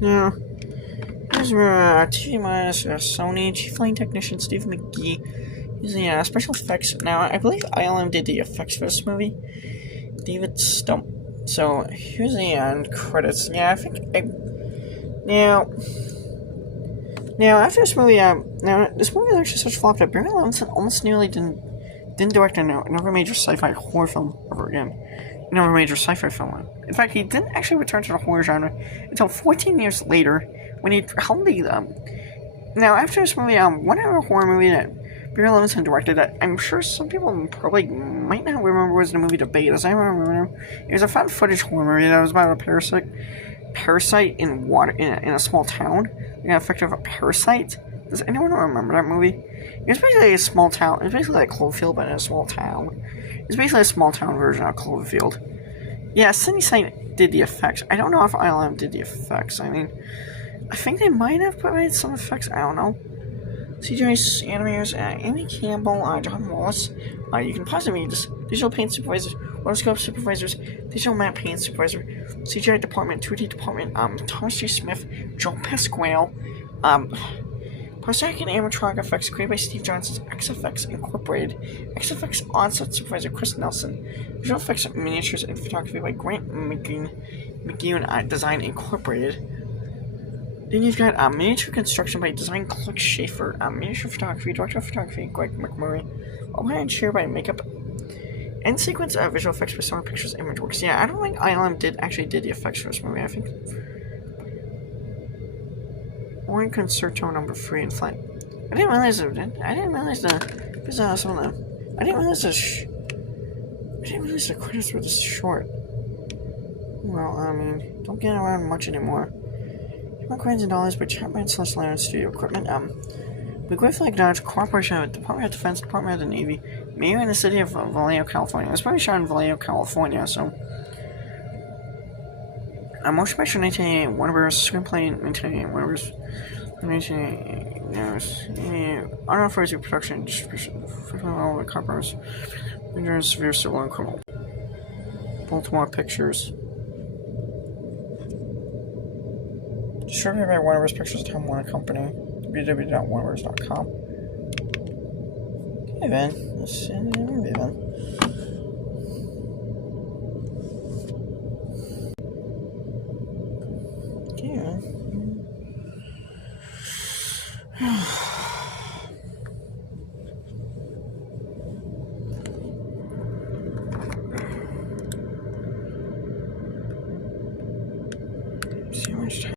Now, here's TV minus Sony Chief Lighting Technician Steve McGee using special effects. Now, I believe ILM did the effects for this movie. David Stump. So, here's the end credits. Yeah, I think Now, after this movie, this movie was actually such a flop that Barry Levinson almost nearly didn't direct another major sci-fi horror film ever again. Another major sci-fi film. In fact, he didn't actually return to the horror genre until 14 years later, when he helmed the, Now, after this movie, one other horror movie that Barry Levinson directed that I'm sure some people probably might not remember was the movie The Bait. As I remember, it was a found footage horror movie that was about a parasite in water in a small town. The effect of a parasite. Does anyone remember that movie? It was basically a small town. It was basically like Cloverfield, but in a small town. It's basically a small town version of Cloverfield. Yeah, Cine Site did the effects. I don't know if ILM did the effects. I mean, I think they might have provided some effects. I don't know. CGI animators, Amy Campbell, John Wallace. You can pause the videos. Digital paint supervisors, rotoscope supervisors, digital map paint supervisor, CGI department, 2D department, Thomas G. Smith, Joe Pasquale, prosthetic and animatronic effects created by Steve Johnson's XFX Incorporated, XFX onset supervisor Chris Nelson, visual effects, miniatures, and photography by Grant McGeown Design Incorporated. Then you've got miniature construction by Design Click Schaefer, miniature photography, director of photography Greg McMurray, all and share by Makeup, end sequence visual effects by Sony Pictures Imageworks. Yeah, I don't think ILM actually did the effects for this movie. I think Orient Concerto No. 3 in flight. I didn't realize the. I didn't realize the credits were this short. Well, I mean, don't get around much anymore. Coins and dollars by Chapman / Leonard Studio Equipment. We gratefully acknowledge cooperation with the Department of Defense, Department of the Navy, Mayor in the city of Vallejo, California. It's probably shot in Vallejo, California, so. Motion picture 1988, Warner Bros. Screenplay 1988, Warner Bros. 1988, unauthorized production and distribution, all the compromise, injured severe civil and criminal. Baltimore Pictures. Distributed by Warner Bros. Pictures Time Warner Company. www.warnerbros.com. Okay then. Let's see the movie then. Okay then.